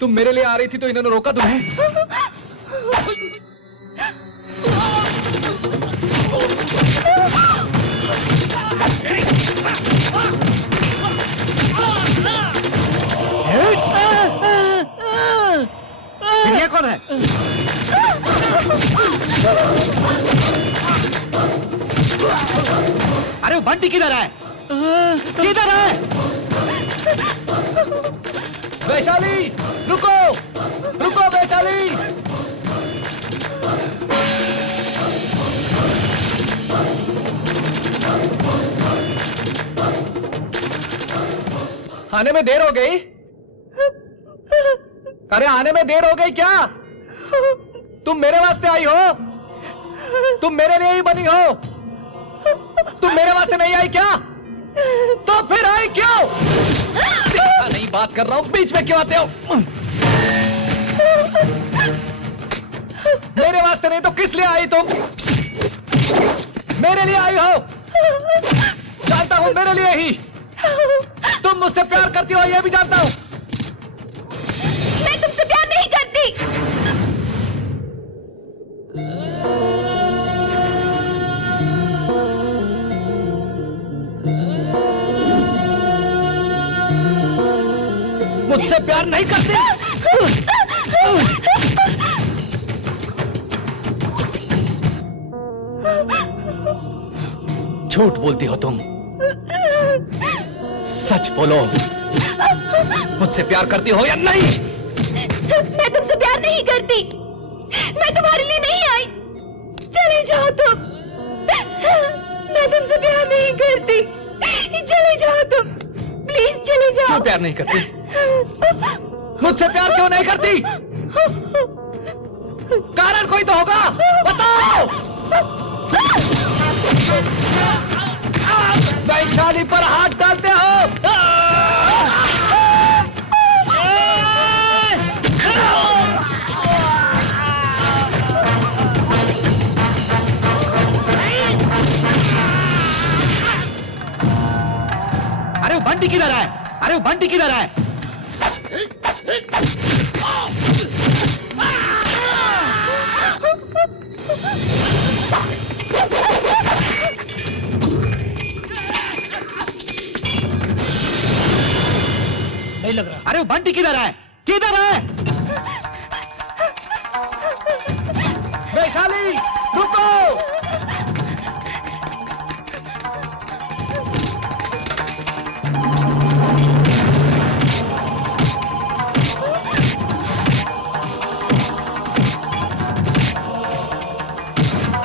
तुम मेरे लिए आ रही थी तो इन्होंने रोका तुम्हें? ये कौन है? अरे वो बंटी किधर है? किधर है? वैशाली रुको, रुको वैशाली। आने में देर हो गई? अरे आने में देर हो गई क्या? तुम मेरे वास्ते आई हो? तुम मेरे लिए ही बनी हो? तुम मेरे वास्ते नहीं आई क्या? तो फिर आई क्यों? नहीं बात कर रहा हूं, बीच में क्यों आते हो? मेरे वास्ते नहीं तो किस लिए आई तुम? मेरे लिए आई हो? जानता हूं मेरे लिए ही। तुम मुझसे प्यार करती हो यह भी जानता हूं। मैं तुमसे प्यार नहीं करती। मुझसे प्यार नहीं करती? झूठ बोलती हो तुम। सच बोलो, मुझसे प्यार करती हो या नहीं? मैं तुमसे प्यार नहीं करती। मैं तुम्हारे लिए नहीं आई। चले जाओ तुम। मैं तुमसे प्यार नहीं करती। चले जाओ तुम, प्लीज चले जाओ। क्यों प्यार नहीं करती? मुझसे प्यार क्यों नहीं करती? कारण कोई तो होगा, बताओ। वैशाली पर हाथ डालते हो। अरे वो बंटी किधर है? अरे वो बंटी किधर है? नहीं लग रहा। अरे वो बंटी किधर है? किधर है? वैशाली रुको।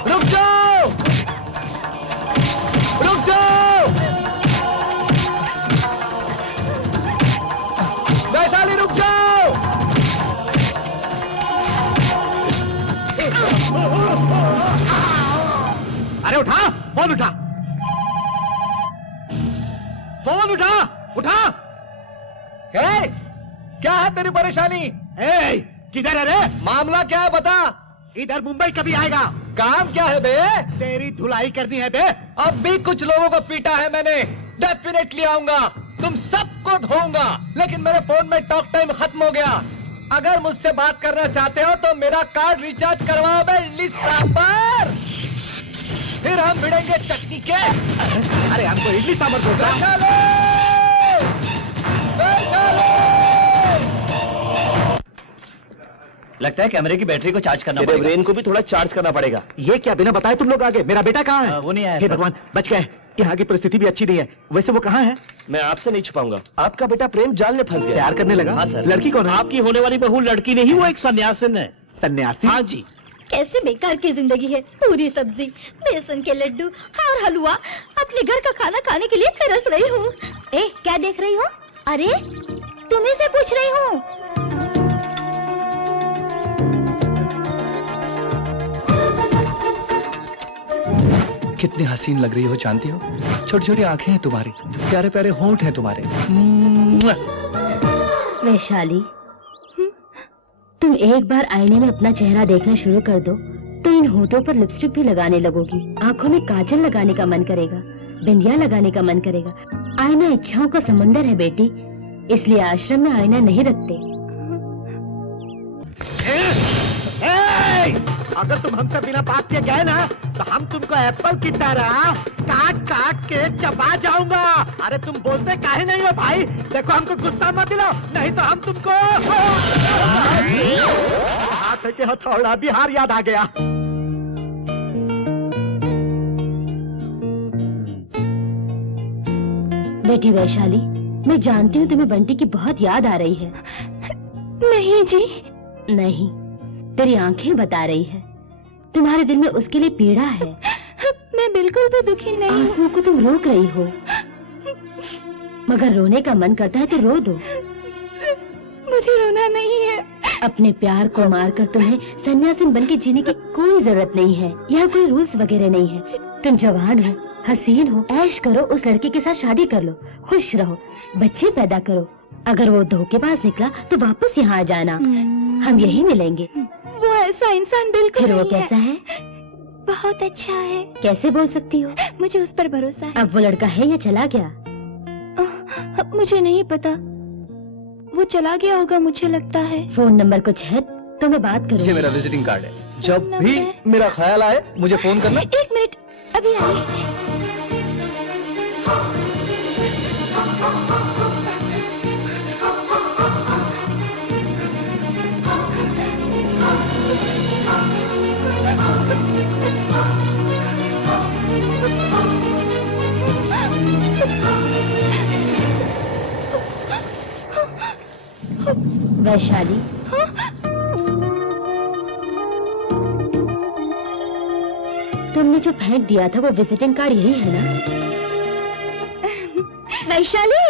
रुक जाओ, रुक जाओ। वैशाली रुक जाओ। अरे उठा, फोन उठा, फोन उठा, उठा। ए, क्या है तेरी परेशानी? ए, किधर है रे? मामला क्या है बता। इधर मुंबई कभी आएगा? काम क्या है बे? तेरी धुलाई करनी है बे। अब भी कुछ लोगों को पीटा है मैंने। डेफिनेटली आऊंगा, तुम सबको धोऊंगा। लेकिन मेरे फोन में टॉक टाइम खत्म हो गया। अगर मुझसे बात करना चाहते हो तो मेरा कार्ड रिचार्ज करवाओ बे इडली सांबर। फिर हम भिड़ेंगे चटनी के। अरे हमको इडली सांबर बोल रहा है। लगता है कैमरे की बैटरी को चार्ज करना पड़ेगा। ब्रेन को भी थोड़ा चार्ज करना पड़ेगा। ये क्या बिना बताए तुम लोग आगे? मेरा बेटा कहाँ है? वो नहीं आया। हे भगवान, बच गए। यहाँ की परिस्थिति भी अच्छी नहीं है। वैसे वो कहाँ है? मैं आपसे नहीं छुपाऊंगा, आपका बेटा प्रेम जाल में फंस गया। प्यार करने लगा? हाँ सर। लड़की कौन है? आपकी होने वाली बहू लड़की नहीं, वो एक सन्यासिन है। सन्यासी? हाँ जी। कैसे बेकार की जिंदगी है। पूरी सब्जी, बेसन के लड्डू और हलवा। अपने घर का खाना खाने के लिए तरस रही हूँ। ए, क्या देख रही हो? अरे तुम्हें से पूछ रही हूँ। कितनी हसीन लग रही हो जानती हो? छोटी छोटी आंखें हैं तुम्हारी, प्यारे प्यारे होंठ हैं तुम्हारे। वैशाली, तुम एक बार आईने में अपना चेहरा देखना शुरू कर दो तो इन होठों पर लिपस्टिक भी लगाने लगोगी। आंखों में काजल लगाने का मन करेगा, बिंदिया लगाने का मन करेगा। आईना इच्छाओं का समंदर है बेटी, इसलिए आश्रम में आईना नहीं रखते। अगर तुम हमसे बिना बात के गए ना तो हम तुमको एप्पल की तरह काट काट के चबा जाऊंगा। अरे तुम बोलते काहे नहीं हो भाई? देखो हमको गुस्सा मत दिलाओ, नहीं तो हम तुमको हाथ के हथौड़ा बिहार याद आ गया। बेटी वैशाली, मैं जानती हूँ तुम्हें बंटी की बहुत याद आ रही है। नहीं जी। नहीं, तेरी आंखें बता रही है। तुम्हारे दिल में उसके लिए पीड़ा है। मैं बिल्कुल भी दुखी नहीं। आंसुओं को तुम रोक रही हो, मगर रोने का मन करता है तो रो दो। मुझे रोना नहीं है। अपने प्यार को मारकर तुम्हें सन्यासिन बनके जीने की कोई जरूरत नहीं है। यहाँ कोई रूल्स वगैरह नहीं है। तुम जवान हो, हसीन हो, ऐश करो, उस लड़के के साथ शादी कर लो, खुश रहो, बच्चे पैदा करो। अगर वो धोखेबाज निकला तो वापस यहाँ आ जाना, हम यही मिलेंगे। वो ऐसा इंसान बिल्कुल फिर वो कैसा है? बहुत अच्छा है। कैसे बोल सकती हो? मुझे उस पर भरोसा है। अब वो लड़का है या चला गया? मुझे नहीं पता, वो चला गया होगा मुझे लगता है। फोन नंबर कुछ है तो मैं बात करूँ। ये मेरा विजिटिंग कार्ड है, जब भी मेरा ख्याल आए मुझे फोन करना। एक मिनट, अभी आइए। वैशाली, तुमने जो फेंक दिया था वो विजिटिंग कार्ड यही है ना? वैशाली,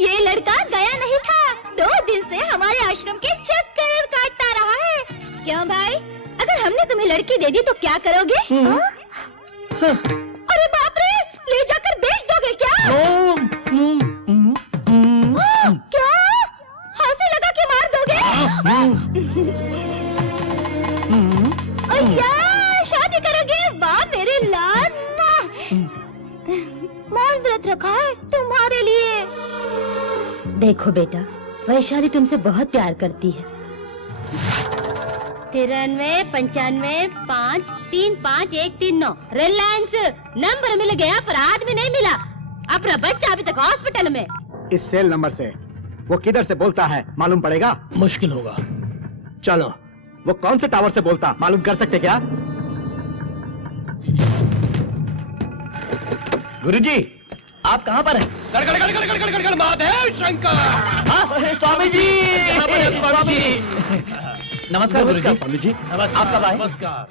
ये लड़का गया नहीं था, 2 दिन से हमारे आश्रम के चक्कर काटता रहा है। क्यों भाई, अगर हमने तुम्हें लड़की दे दी तो क्या करोगे? अरे बाप रे, ले जाकर बेच दोगे क्या? क्या फांसी लगा के मार दोगे? शादी करोगे? वाह मेरे लाल, मौन व्रत रखा है तुम्हारे लिए। देखो बेटा, वैशाली तुमसे बहुत प्यार करती है। 93 95 5 3 5 1 3 9 रिलायंस नंबर मिल गया पर आदमी नहीं मिला। अपना बच्चा अभी तक हॉस्पिटल में। इस सेल नंबर से वो किधर से बोलता है मालूम पड़ेगा? मुश्किल होगा। चलो, वो कौन से टावर से बोलता मालूम कर सकते क्या? गुरुजी, आप कहाँ पर हैं? गड़ महादेव शंकर। हाँ, स्वामी जी। स्वामी जी। नमस्कार गुरुजी। स्वामी जी, आप कब आए? नमस्कार।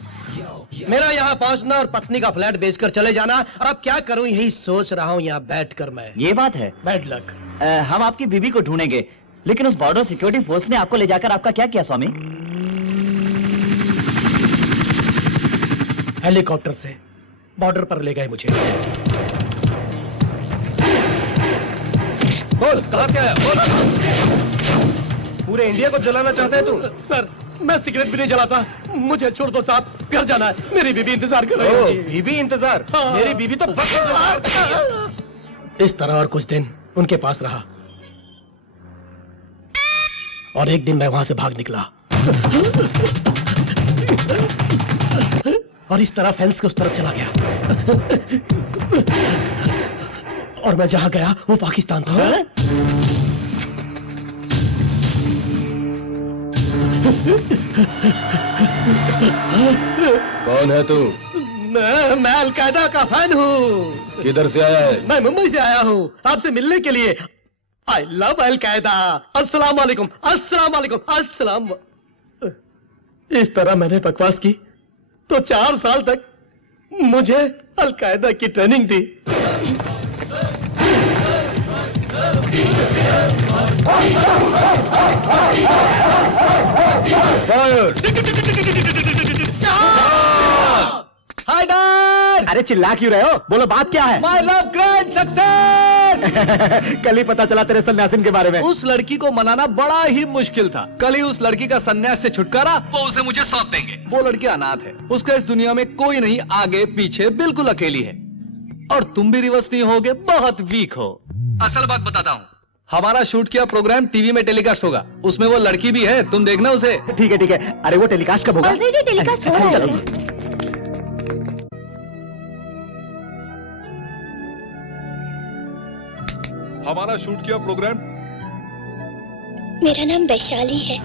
मेरा यहाँ पहुँचना और पत्नी का फ्लैट बेचकर चले जाना, और अब क्या करूँ यही सोच रहा हूँ यहाँ बैठकर मैं। ये बात है। Bad luck. हम आपकी बीवी को ढूंढेंगे, लेकिन उस बॉर्डर सिक्योरिटी फोर्स ने आपको ले जाकर आपका क्या किया स्वामी? हेलीकॉप्टर से बॉर्डर पर ले गए मुझे। बोल, कहाँ क्या है? बोल। पूरे इंडिया को जलाना चाहता है तू? सर, मैं सिगरेट भी नहीं जलाता, मुझे छोड़ दो साहब, घर जाना है, मेरी बीबी इंतजार कर रही है। बीबी इंतजार? हाँ। मेरी बीबी तो इस तरह और कुछ दिन उनके पास रहा, और एक दिन मैं वहां से भाग निकला और इस तरह फेंस के उस तरफ चला गया, और मैं जहां गया वो पाकिस्तान था। कौन है तू? मैं अलकायदा का फैन हूँ। किधर से आया है? मैं मुंबई से आया हूँ आपसे मिलने के लिए। I love al Qaeda. अस्सलाम वालेकुम, अस्सलाम वालेकुम, अस्सलाम। इस तरह मैंने बकवास की तो 4 साल तक मुझे अलकायदा की ट्रेनिंग दी। Hi dad! अरे चिल्ला क्यों रहे हो? बोलो बात क्या है? My love grand success! कल ही पता चला तेरे सन्यासिन के बारे में। उस लड़की को मनाना बड़ा ही मुश्किल था। कल ही उस लड़की का सन्यास से छुटकारा वो उसे मुझे सौंप देंगे। वो लड़की अनाथ है, उसका इस दुनिया में कोई नहीं, आगे पीछे बिल्कुल अकेली है। और तुम भी रिवर्स नहीं होगे, बहुत वीक हो। असल बात बताता हूँ, हमारा शूट किया प्रोग्राम टीवी में टेलीकास्ट होगा, उसमें वो लड़की भी है, तुम देखना उसे। ठीक है। अरे वो टेलीकास्ट कब होगा? ऑलरेडी टेलीकास्ट हो रहा है चलो। सर। हमारा शूट किया प्रोग्राम। मेरा नाम वैशाली है।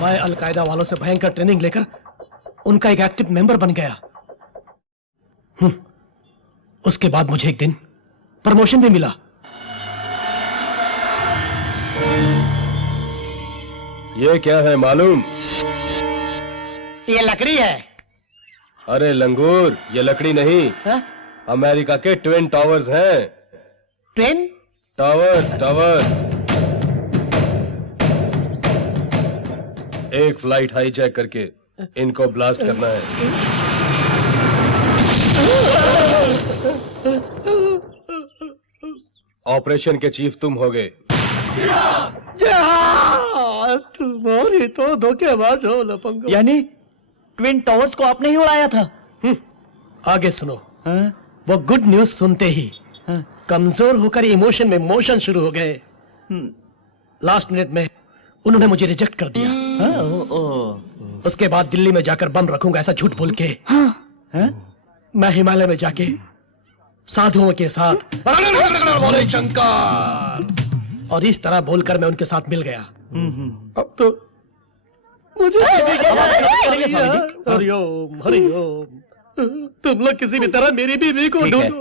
मैं अलकायदा वालों से भयंकर ट्रेनिंग लेकर उनका एक एक्टिव मेंबर बन गया। उसके बाद मुझे एक दिन प्रमोशन भी मिला। ये क्या है मालूम? ये लकड़ी है। अरे लंगूर, ये लकड़ी नहीं, हाँ? अमेरिका के ट्विन टावर्स हैं। ट्रेन? टावर्स। एक फ्लाइट हाईजैक करके इनको ब्लास्ट करना है। ऑपरेशन के चीफ तुम होगे। तुम्हारी तो धोखेबाज हो लफंगो। यानी ट्विन टावर्स को आपने ही उड़ाया था? आगे सुनो। हाँ? वो गुड न्यूज सुनते ही हाँ? कमजोर होकर इमोशन में मोशन शुरू हो गए। लास्ट मिनट में उन्होंने मुझे रिजेक्ट कर दिया। हाँ, ओ। उसके बाद दिल्ली में जाकर बम रखूंगा ऐसा झूठ बोल के हाँ? मैं हिमालय में जाके साधुओं के साथ बोले शंकर, और इस तरह बोलकर मैं उनके साथ मिल गया। अब तो मुझे हरिओम। तुम लोग किसी भी तरह मेरी बीवी को ठीक है। ढूंढो।